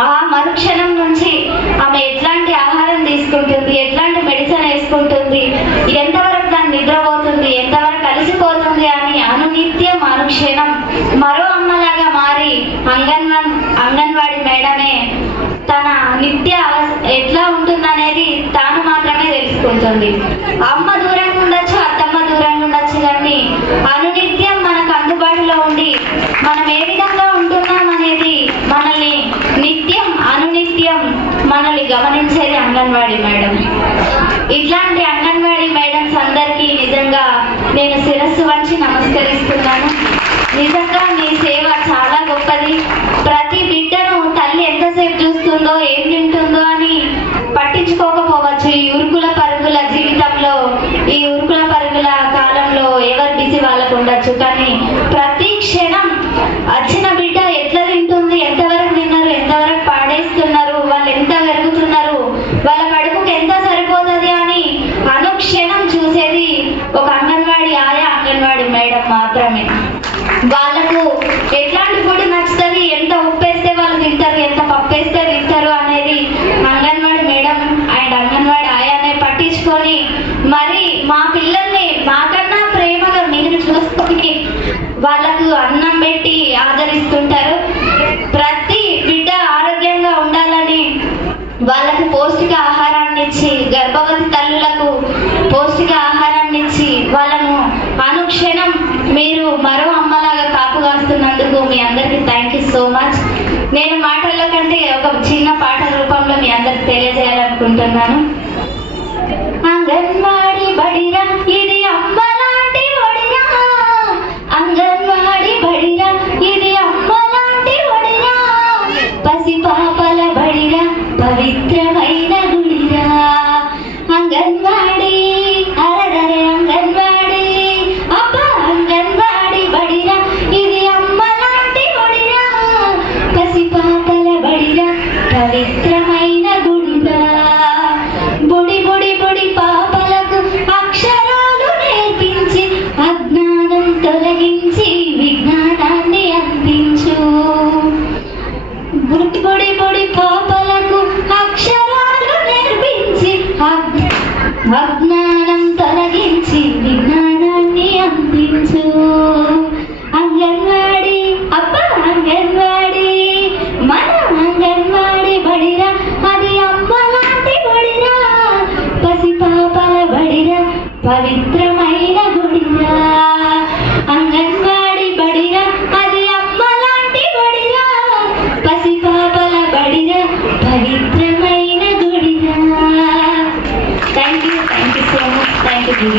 ఆ మరుక్షణం నుంచి ఆమె ఎట్లాంటి ఆహారం తీసుకుంటుంది, ఎట్లాంటి మెడిసిన్ వేసుకుంటుంది, ఎంతవరకు దాన్ని నిద్రపోతుంది, ఎంతవరకు కలిసిపోతుంది అని అనునిత్యం అనుక్షణం మరో అమ్మలాగా మారి అంగన్వాడీ మేడమే తన నిత్య ఎట్లా ఉంటుందనేది తాను మాత్రమే తెలుసుకుంటుంది. అమ్మ దూరంగా ఉండొచ్చు, అత్తమ్మ దూరంగా ఉండొచ్చు, కానీ అనునిత్యం మనకు అందుబాటులో ఉండి మనం ఏ విధంగా ఉంటున్నాం అనేది మనల్ని నిత్యం అనునిత్యం మనల్ని గమనించేది అంగన్వాడీ మేడం. ఇట్లాంటి అంగన్వాడీ మేడమ్స్ అందరికీ నిజంగా నేను శిరస్సు వంచి నమస్కరిస్తున్నాను. నిజంగా మీ సేవ చాలా గొప్పది. ప్రతి బిడ్డను తల్లి ఎంతసేపు చూస్తుందో, ఏం తింటుందో అని పట్టించుకోకపోవచ్చు. ఈ ఉరుకుల పరుగుల జీవితంలో, ఈ ఉరుకుల పరుగుల కాలంలో ఎవరు బిజీ వాళ్ళకు ఉండొచ్చు, కానీ ప్రతి క్షణం వచ్చిన బిడ్డ ఎట్లా తింటుంది, ఎంతవరకు తిన్నారు, ఎంతవరకు పాడేస్తున్నారు, వాళ్ళు ఎంత పెరుగుతున్నారు, వాళ్ళ కడుపుకి ఎంత సరిపోతుంది అని అనుక్షణం చూసేది ఒక అంగన్వాడీ ఆయా, అంగన్వాడీ మేడం మాత్రమే. వాళ్ళకు ఎట్లాంటి ఫుడ్ నచ్చుతుంది, ఎంత ఉప్పు వేస్తే వాళ్ళు తింటారు, ఎంత పప్పు వేస్తే తింటారు అనేది అంగన్వాడీ మేడం అండ్ అంగన్వాడీ ఆయానే పట్టించుకొని మరి మా పిల్లల్ని మాకన్నా ప్రేమగా మీరు చూసుకొని వాళ్ళకు అన్నం పెట్టి ఆదరిస్తుంటారు. ప్రతి బిడ్డ ఆరోగ్యంగా ఉండాలని వాళ్ళకు పౌష్టిక ఆహారాన్ని ఇచ్చి, గర్భవతి తల్లులకు పౌష్టిక ఆహారాన్ని ఇచ్చి వాళ్ళను అనుక్షణం మీరు మరో అమ్మలాగా కాపుగాస్తున్నందుకు మీ అందరికీ థ్యాంక్ యూ సో మచ్. నేను మాటల్లో కంటే ఒక చిన్న పాట రూపంలో మీ అందరికి తెలియజేయాలనుకుంటున్నాను. అంగన్వాడీ బడిరా ఇది అమ్మలాంటి ఒడిరా, అంగన్వాడీ బడిరా ఇది అమ్మలాంటి ఒడిరా, పసిపాపల బడిరా పవిత్రమైన గుడిరా, అంగన్వాడీ అరదరే అంగన్వాడీ అబ్బా అంగన్వాడీ బడిరా ఇది అమ్మలాంటి ఒడిరా, పసిపాపల బడిరా పవిత్రమైన గుడిరా, బుడి బుడి బుడి పాపలకు అక్షరాలు నేర్పించి అజ్ఞానం తొలగించి విజ్ఞానాన్ని అందించు, బుడి బుడి బుడి పాపలకు అక్షరాలు నేర్పించి అజ్ఞానం తొలగించి విజ్ఞానాన్ని అందించు, అంగన్వాడీ అబ్బా అంగన్వాడీ మన అంగన్వాడీ బడిరా అది అమ్మలాంటి బడిరా, పసిపాపల బడిరా పవిత్రమైన గుడిరా, అంగన్వాడీ బడిరా అది అమ్మలాంటి బడిరా, పసిపాపల బడిరా పవిత్రమైన గుడిరా. Thank you so much. Thank you.